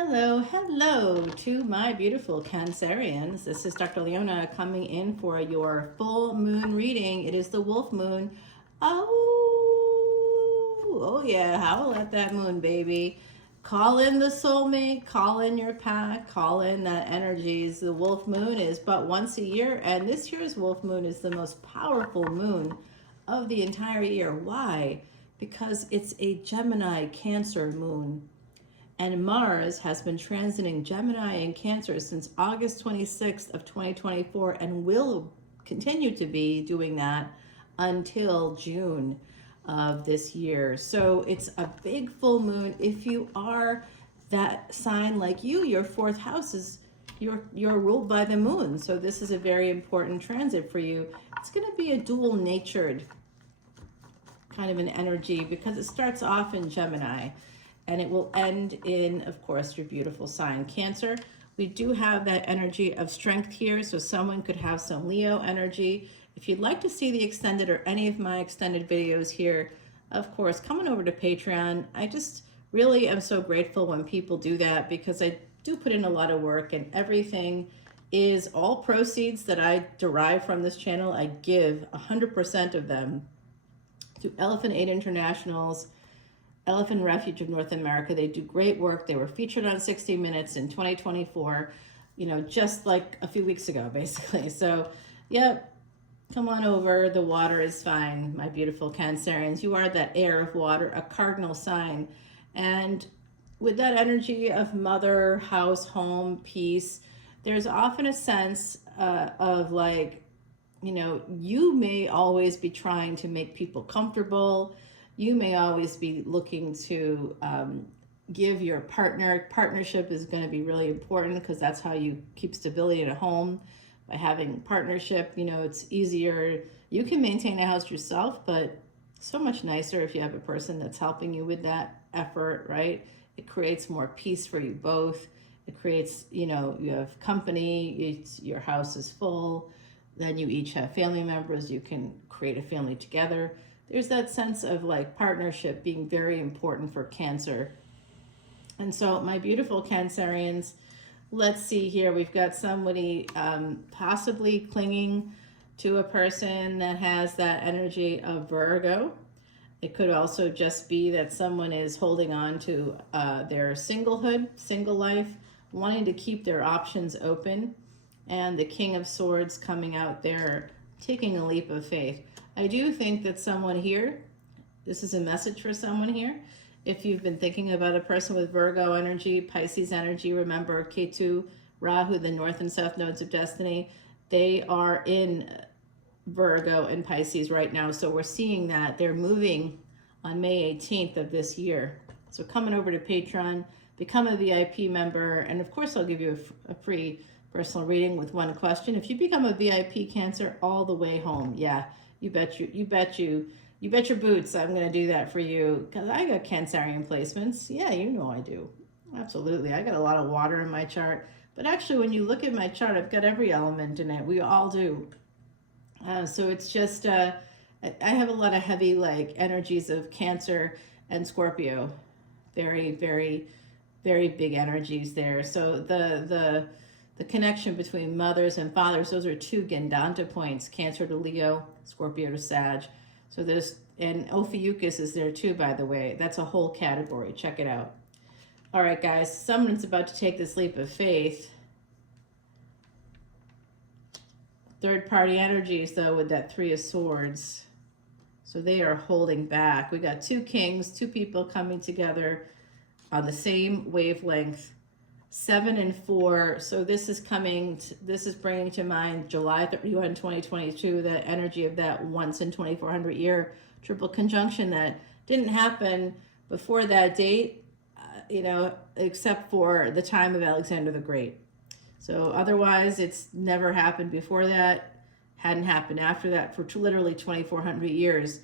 Hello to my beautiful Cancerians. This is Dr. Leona coming in for your full moon reading. It is the wolf moon. Oh yeah, howl at that moon, baby. Call in the soulmate, call in your pack, call in that energies. The wolf moon is but once a year, and this year's wolf moon is the most powerful moon of the entire year. Why? Because it's a Gemini Cancer moon. And Mars has been transiting Gemini and Cancer since August 26th of 2024 and will continue to be doing that until June of this year. So it's a big full moon. If you are that sign like you, your fourth house is you're ruled by the moon. So this is a very important transit for you. It's going to be a dual natured kind of an energy because it starts off in Gemini. And it will end in, of course, your beautiful sign, Cancer. We do have that energy of strength here, so someone could have some Leo energy. If you'd like to see the extended or any of my extended videos here, of course, come on over to Patreon. I just really am so grateful when people do that because I do put in a lot of work and everything is all proceeds that I derive from this channel. I give 100% of them to Elephant Aid International's Elephant Refuge of North America. They do great work. They were featured on 60 Minutes in 2024, just like a few weeks ago, basically. So, yep, come on over. The water is fine, my beautiful Cancerians. You are that air of water, a cardinal sign. And with that energy of mother, house, home, peace, there's often a sense of like, you may always be trying to make people comfortable. You may always be looking to give your partnership is going to be really important because that's how you keep stability in a home. By having partnership, it's easier. You can maintain a house yourself, but so much nicer if you have a person that's helping you with that effort, right? It creates more peace for you both. It creates, you have company, your house is full. Then you each have family members. You can create a family together. There's that sense of like partnership being very important for Cancer. And so my beautiful Cancerians, let's see here. We've got somebody possibly clinging to a person that has that energy of Virgo. It could also just be that someone is holding on to their singlehood, single life, wanting to keep their options open. And the King of Swords coming out there, taking a leap of faith. I do think that someone here, this is a message for someone here. If you've been thinking about a person with Virgo energy, Pisces energy, remember Ketu, Rahu, the North and South nodes of destiny, they are in Virgo and Pisces right now. So we're seeing that they're moving on May 18th of this year. So coming over to Patreon, become a VIP member, and of course I'll give you a free personal reading with one question. If you become a VIP Cancer all the way home, yeah. You bet your boots I'm going to do that for you because I got Cancerian placements. Yeah, I do. Absolutely. I got a lot of water in my chart. But actually, when you look at my chart, I've got every element in it. We all do. So it's just, I have a lot of heavy like energies of Cancer and Scorpio. Very, very, very big energies there. So the connection between mothers and fathers, those are two Gendanta points, Cancer to Leo, Scorpio to Sag. So and Ophiuchus is there too, by the way. That's a whole category. Check it out. All right, guys, someone's about to take this leap of faith. Third party energies, though, with that Three of Swords. So they are holding back. We got two kings, two people coming together on the same wavelength. 7 and 4. So this is bringing to mind July 31, 2022, the energy of that once in 2400 year triple conjunction that didn't happen before that date, except for the time of Alexander the Great. So otherwise, it's never happened before that, hadn't happened after that for literally 2400 years.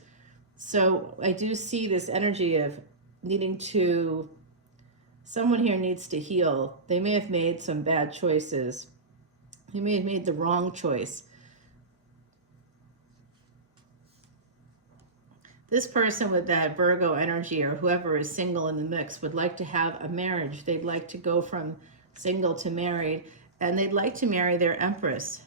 So I do see this energy of needing to, someone here needs to heal. They may have made some bad choices. They may have made the wrong choice. this person with that Virgo energy, or whoever is single in the mix, would like to have a marriage. They'd like to go from single to married, and they'd like to marry their Empress.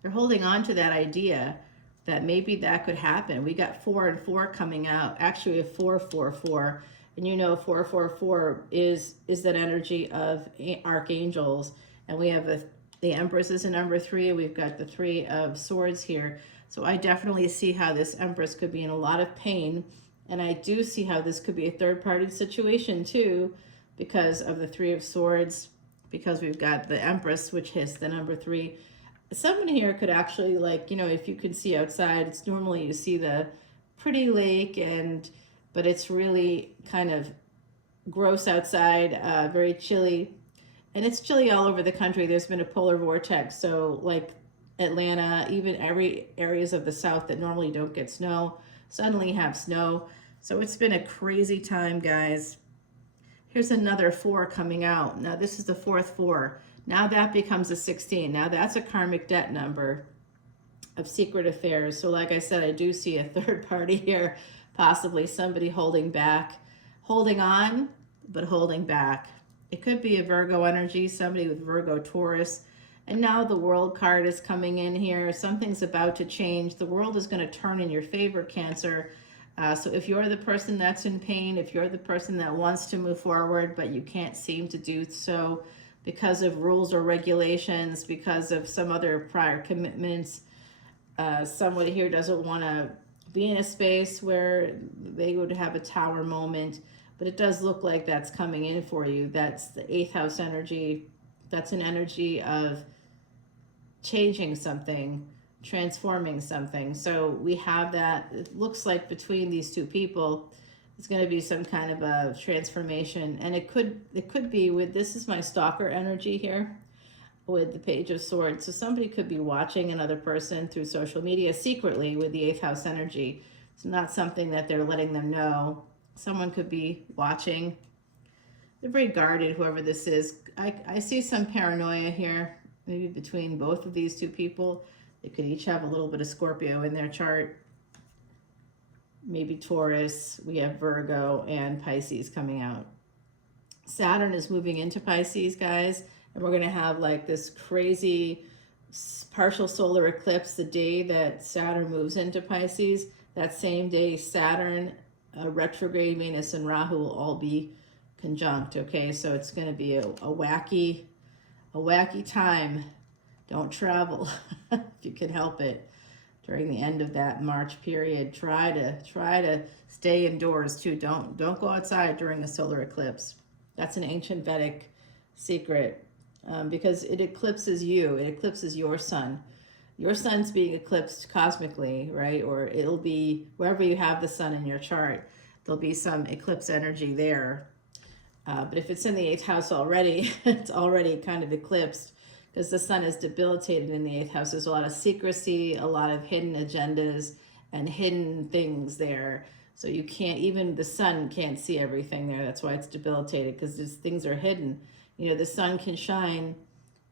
They're holding on to that idea that maybe that could happen. We got 4 and 4 coming out. Actually, we have 444, and you know 444 is that energy of archangels, and we have the Empress is a number 3. We've got the 3 of Swords here. So I definitely see how this Empress could be in a lot of pain, and I do see how this could be a third-party situation too, because of the 3 of Swords, because we've got the Empress, which hits the number 3. Someone here could actually, like, you know, if you could see outside, it's normally you see the pretty lake, but it's really kind of gross outside, very chilly, and it's chilly all over the country. There's been a polar vortex, so like Atlanta, even every areas of the south that normally don't get snow suddenly have snow. So it's been a crazy time, guys. Here's another 4 coming out. Now this is the 4th 4. Now that becomes a 16. Now that's a karmic debt number of secret affairs. So like I said, I do see a third party here, possibly somebody holding back, holding on, but holding back. It could be a Virgo energy, somebody with Virgo Taurus. And now the World card is coming in here. Something's about to change. The world is going to turn in your favor, Cancer. So if you're the person that's in pain, if you're the person that wants to move forward, but you can't seem to do so because of rules or regulations, because of some other prior commitments, somebody here doesn't want to be in a space where they would have a tower moment, but it does look like that's coming in for you. That's the 8th house energy. That's an energy of changing something, transforming something. So we have that. It looks like between these two people, it's going to be some kind of a transformation. And it could be with, this is my stalker energy here with the Page of Swords. So somebody could be watching another person through social media secretly with the 8th house energy. It's not something that they're letting them know. Someone could be watching. They're very guarded, whoever this is. I see some paranoia here, maybe between both of these two people. They could each have a little bit of Scorpio in their chart. Maybe Taurus. We have Virgo and Pisces coming out. Saturn is moving into Pisces, guys. And we're going to have like this crazy partial solar eclipse the day that Saturn moves into Pisces. That same day, Saturn, retrograde, Venus, and Rahu will all be conjunct. Okay, so it's going to be a wacky time. Don't travel if you can help it during the end of that March period. Try to stay indoors too. Don't go outside during the solar eclipse. That's an ancient Vedic secret, because it eclipses you. It eclipses your sun. Your sun's being eclipsed cosmically, right? Or it'll be wherever you have the sun in your chart, there'll be some eclipse energy there. But if it's in the 8th house already, it's already kind of eclipsed because the sun is debilitated in the 8th house. There's a lot of secrecy, a lot of hidden agendas and hidden things there. So you can't, even the sun can't see everything there. That's why it's debilitated, because these things are hidden. You know, the sun can shine.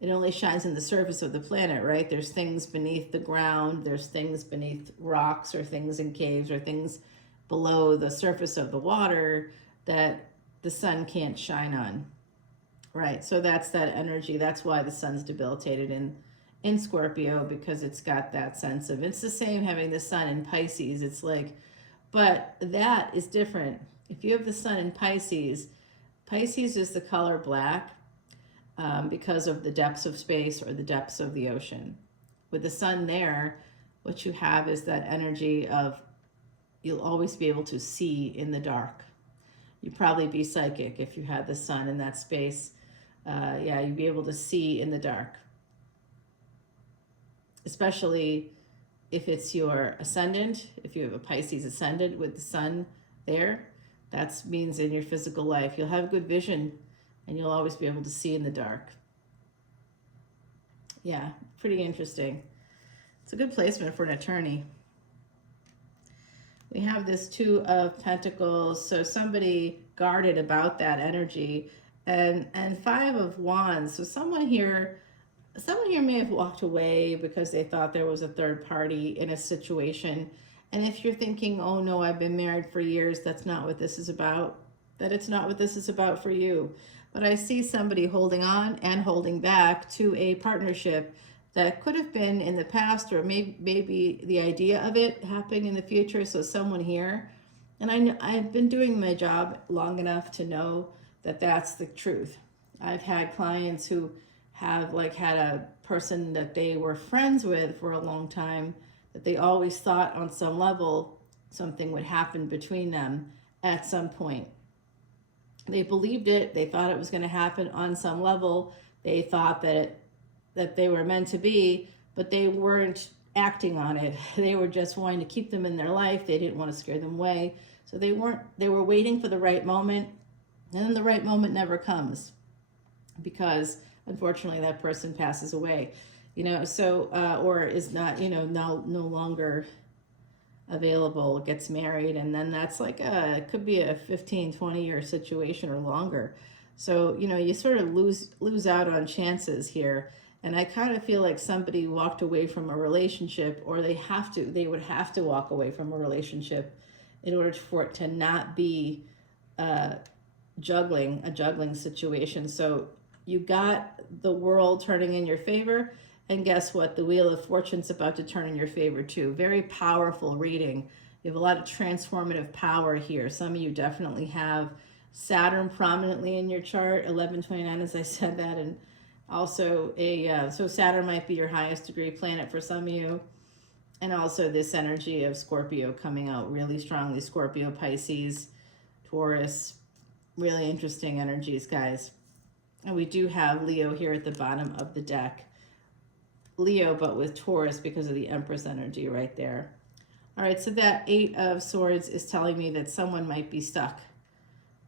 It only shines in the surface of the planet, right? There's things beneath the ground. There's things beneath rocks, or things in caves, or things below the surface of the water that the sun can't shine on, right? So that's that energy. That's why the sun's debilitated in Scorpio, because it's got that sense of, it's the same having the sun in Pisces. It's like, but that is different. If you have the sun in Pisces, Pisces is the color black, because of the depths of space or the depths of the ocean. With the sun there, what you have is that energy of, you'll always be able to see in the dark. You'd probably be psychic if you had the sun in that space. Yeah, you'd be able to see in the dark. Especially if it's your ascendant, if you have a Pisces ascendant with the sun there, that means in your physical life, you'll have good vision and you'll always be able to see in the dark. Yeah, pretty interesting. It's a good placement for an attorney. We have this 2 of Pentacles, so somebody guarded about that energy, and 5 of Wands. So someone here may have walked away because they thought there was a third party in a situation, And if you're thinking, oh no, I've been married for years, that's not what this is about, that it's not what this is about for you. But I see somebody holding on and holding back to a partnership that could have been in the past, or maybe the idea of it happening in the future. So someone here, and I've been doing my job long enough to know that that's the truth. I've had clients who have like had a person that they were friends with for a long time, that they always thought on some level something would happen between them at some point. They believed it. They thought it was going to happen on some level. They thought that they were meant to be, but they weren't acting on it. They were just wanting to keep them in their life. They didn't want to scare them away. So they were waiting for the right moment, and then the right moment never comes because unfortunately that person passes away, or is not, no longer available, gets married, and then that's like it could be a 15-20 year situation or longer. So you sort of lose out on chances here. And I kind of feel like somebody walked away from a relationship, or they would have to walk away from a relationship in order for it to not be a juggling situation. So you got the world turning in your favor, and guess what? The Wheel of Fortune's about to turn in your favor too. Very powerful reading. You have a lot of transformative power here. Some of you definitely have Saturn prominently in your chart, 1129, as I said that, and also so Saturn might be your highest degree planet for some of you, and also this energy of Scorpio coming out really strongly. Scorpio, Pisces, Taurus, really interesting energies, guys. And we do have Leo here at the bottom of the deck. Leo, but with Taurus because of the Empress energy right there. All right, so that Eight of Swords is telling me that someone might be stuck.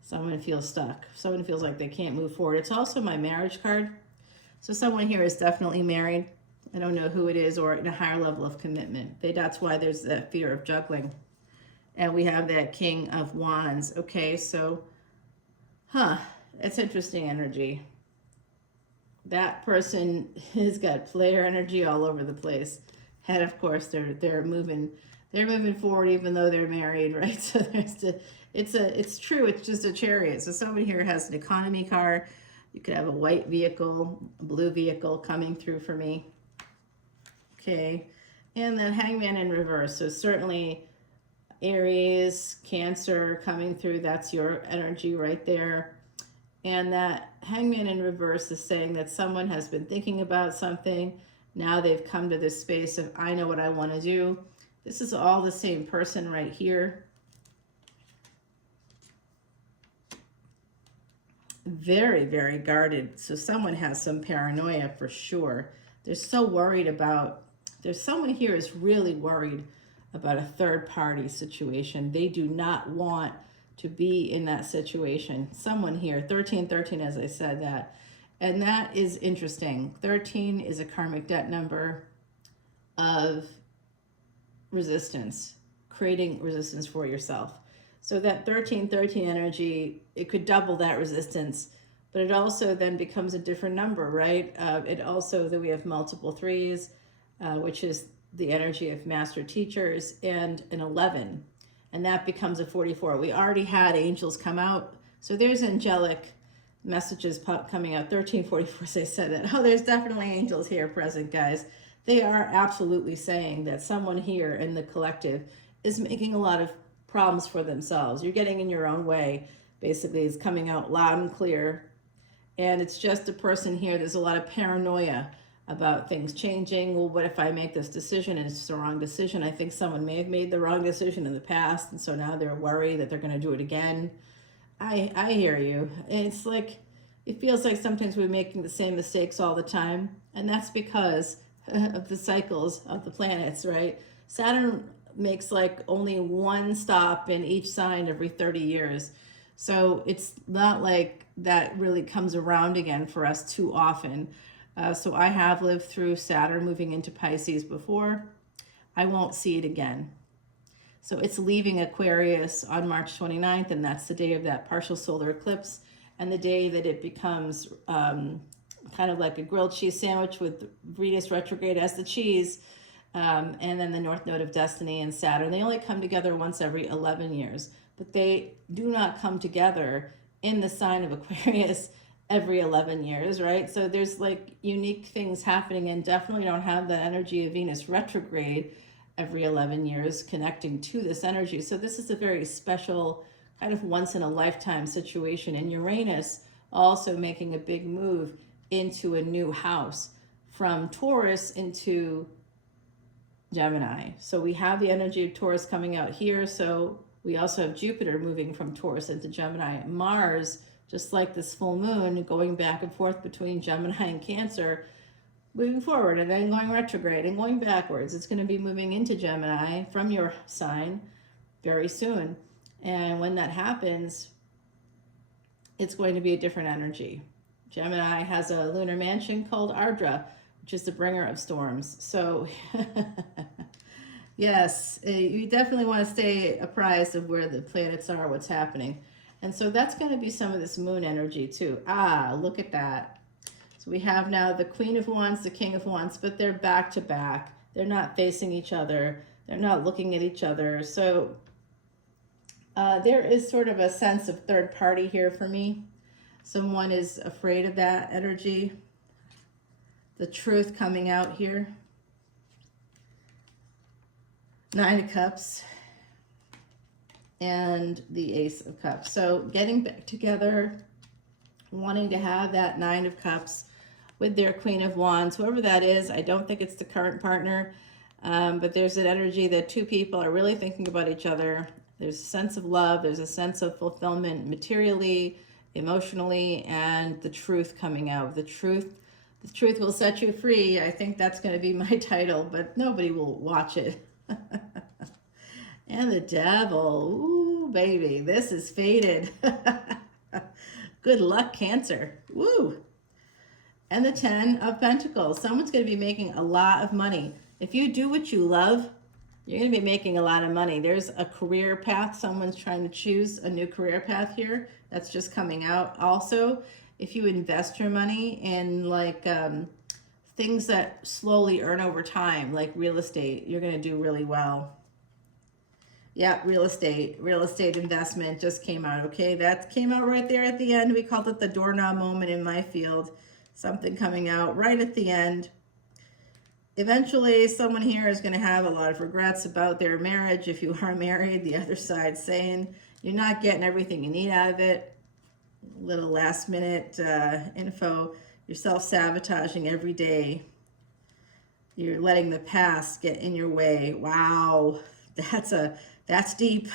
Someone feels stuck. Someone feels like they can't move forward. It's also my marriage card. So someone here is definitely married. I don't know who it is, or in a higher level of commitment. That's why there's that fear of juggling. And we have that King of Wands. Okay, so, it's interesting energy. That person has got player energy all over the place. And of course, they're moving forward even though they're married, right? So it's true. It's just a Chariot. So somebody here has an economy car. You could have a white vehicle, a blue vehicle coming through for me. Okay, and then Hangman in reverse. So certainly Aries, Cancer coming through. That's your energy right there. And that Hangman in reverse is saying that someone has been thinking about something. Now they've come to this space of, I know what I want to do. This is all the same person right here. Very, very guarded. So someone has some paranoia for sure. They're so worried about, there's someone here is really worried about a third party situation. They do not want to be in that situation. Someone here, 1313, as I said that. And that is interesting. 13 is a karmic debt number of resistance, creating resistance for yourself. So that 1313 energy, it could double that resistance, but it also then becomes a different number, right? It also, that we have multiple threes, which is the energy of master teachers, and an 11, and that becomes a 44. We already had angels come out. So there's angelic messages coming out. 1344, as I said that. Oh, there's definitely angels here present, guys. They are absolutely saying that someone here in the collective is making a lot of problems for themselves. You're getting in your own way, basically, is coming out loud and clear. And it's just a person here. There's a lot of paranoia about things changing. Well, what if I make this decision and it's the wrong decision? I think someone may have made the wrong decision in the past, and so now they're worried that they're going to do it again. I hear you. It's like, it feels like sometimes we're making the same mistakes all the time, and that's because of the cycles of the planets, right? Saturn makes like only one stop in each sign every 30 years. So it's not like that really comes around again for us too often. So I have lived through Saturn moving into Pisces before. I won't see it again. So it's leaving Aquarius on March 29th, and that's the day of that partial solar eclipse, and the day that it becomes kind of like a grilled cheese sandwich with Venus retrograde as the cheese. and then the North Node of Destiny and Saturn. They only come together once every 11 years, but they do not come together in the sign of Aquarius every 11 years, right? So there's like unique things happening, and definitely don't have the energy of Venus retrograde every 11 years connecting to this energy. So this is a very special kind of once in a lifetime situation. And Uranus also making a big move into a new house from Taurus into Gemini. So we have the energy of Taurus coming out here. So we also have Jupiter moving from Taurus into Gemini. Mars, just like this full moon, going back and forth between Gemini and Cancer, moving forward and then going retrograde and going backwards. It's going to be moving into Gemini from your sign very soon. And when that happens, it's going to be a different energy. Gemini has a lunar mansion called Ardra, which is the bringer of storms. So yes, you definitely want to stay apprised of where the planets are, what's happening. And so that's going to be some of this moon energy too. Ah, look at that. So we have now the Queen of Wands, the King of Wands, but they're back to back. They're not facing each other. They're not looking at each other. So there is sort of a sense of third party here for me. Someone is afraid of that energy. The truth coming out here. Nine of Cups and the Ace of Cups. So getting back together, wanting to have that Nine of Cups with their Queen of Wands, whoever that is. I don't think it's the current partner, but there's an energy that two people are really thinking about each other. There's a sense of love. There's a sense of fulfillment materially, emotionally, and the truth coming out. The truth will set you free. I think that's going to be my title, but nobody will watch it. And the Devil. Ooh, baby, this is fated. Good luck, Cancer. Woo. And the Ten of Pentacles. Someone's going to be making a lot of money. If you do what you love, you're going to be making a lot of money. There's a career path. Someone's trying to choose a new career path here. That's just coming out. Also, if you invest your money in like things that slowly earn over time, like real estate, you're going to do really well. Yeah, real estate investment just came out. Okay, that came out right there at the end. We called it the doorknob moment in my field. Something coming out right at the end. Eventually, someone here is going to have a lot of regrets about their marriage. If you are married, the other side saying you're not getting everything you need out of it. A little last minute info. You're self-sabotaging every day. You're letting the past get in your way. Wow, that's deep.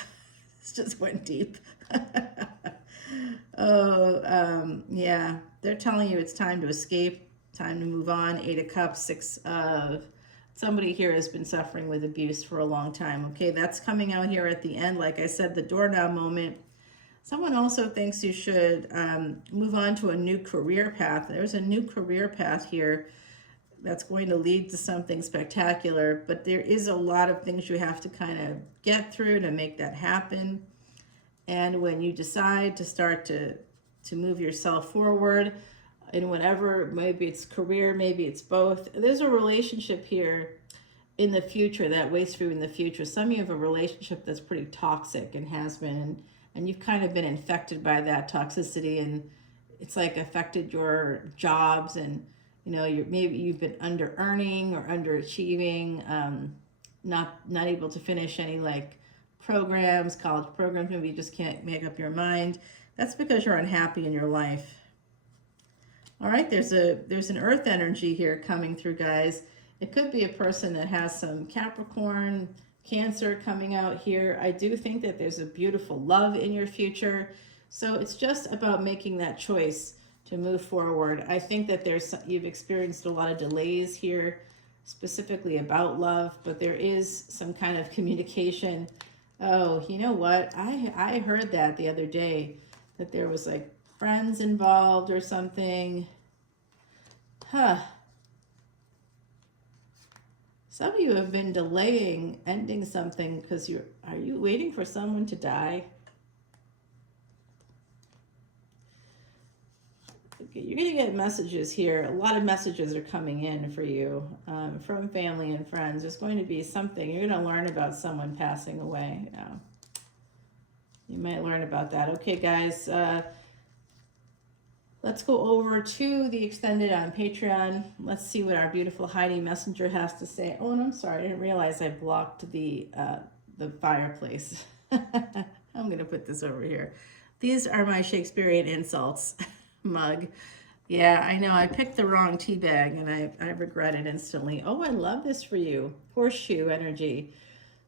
This just went deep. Yeah, they're telling you it's time to escape, time to move on. Eight of Cups, Six of... Somebody here has been suffering with abuse for a long time. Okay, that's coming out here at the end. Like I said, the doorknob moment. Someone also thinks you should move on to a new career path. There's a new career path here that's going to lead to something spectacular, but there is a lot of things you have to kind of get through to make that happen. And when you decide to start to move yourself forward in whatever, maybe it's career, maybe it's both, there's a relationship here in the future that waits for you in the future. Some of you have a relationship that's pretty toxic and has been, and you've kind of been infected by that toxicity, and it's like affected your jobs, and you know, maybe you've been under earning or underachieving, not able to finish any like programs, college programs. Maybe you just can't make up your mind. That's because you're unhappy in your life. All right, there's an earth energy here coming through, guys. It could be a person that has some Capricorn, Cancer coming out here. I do think that there's a beautiful love in your future. So it's just about making that choice to move forward. I think that you've experienced a lot of delays here, specifically about love, but there is some kind of communication. Oh, you know what? I heard that the other day, that there was like friends involved or something. Huh. Some of you have been delaying ending something because are you waiting for someone to die? you're going to get messages here. A lot of messages are coming in for you from family and friends. There's going to be something. You're going to learn about someone passing away. Yeah. You might learn about that. Okay, guys. Let's go over to the extended on Patreon. Let's see what our beautiful Heidi Messenger has to say. Oh, and I'm sorry. I didn't realize I blocked the fireplace. I'm going to put this over here. These are my Shakespearean insults mug. Yeah, I know. I picked the wrong tea bag, and I regret it instantly. Oh, I love this for you. Horseshoe energy.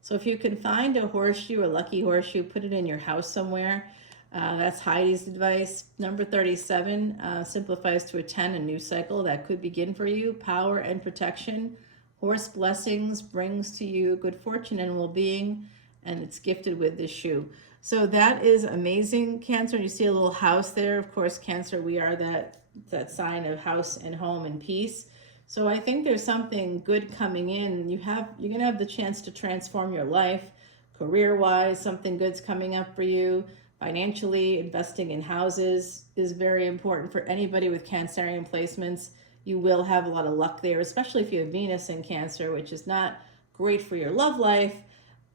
So if you can find a horseshoe, a lucky horseshoe, put it in your house somewhere. That's Heidi's advice. Number 37 simplifies to a 10, a new cycle that could begin for you. Power and protection. Horse blessings brings to you good fortune and well-being, and it's gifted with this shoe. So that is amazing, Cancer. You see a little house there. Of course, Cancer, we are that sign of house and home and peace. So I think there's something good coming in. You're going to have the chance to transform your life, career-wise. Something good's coming up for you. Financially, investing in houses is very important for anybody with Cancerian placements. You will have a lot of luck there, especially if you have Venus in Cancer, which is not great for your love life,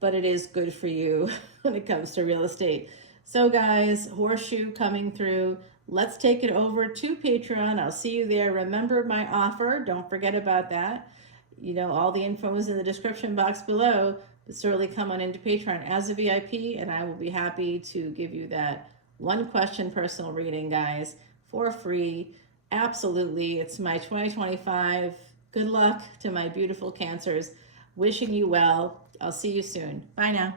but it is good for you when it comes to real estate. So guys, horseshoe coming through. Let's take it over to Patreon. I'll see you there. Remember my offer. Don't forget about that. You know, all the info is in the description box below. But certainly come on into Patreon as a VIP, and I will be happy to give you that one question personal reading, guys, for free. Absolutely. It's my 2025. Good luck to my beautiful Cancers. Wishing you well. I'll see you soon. Bye now.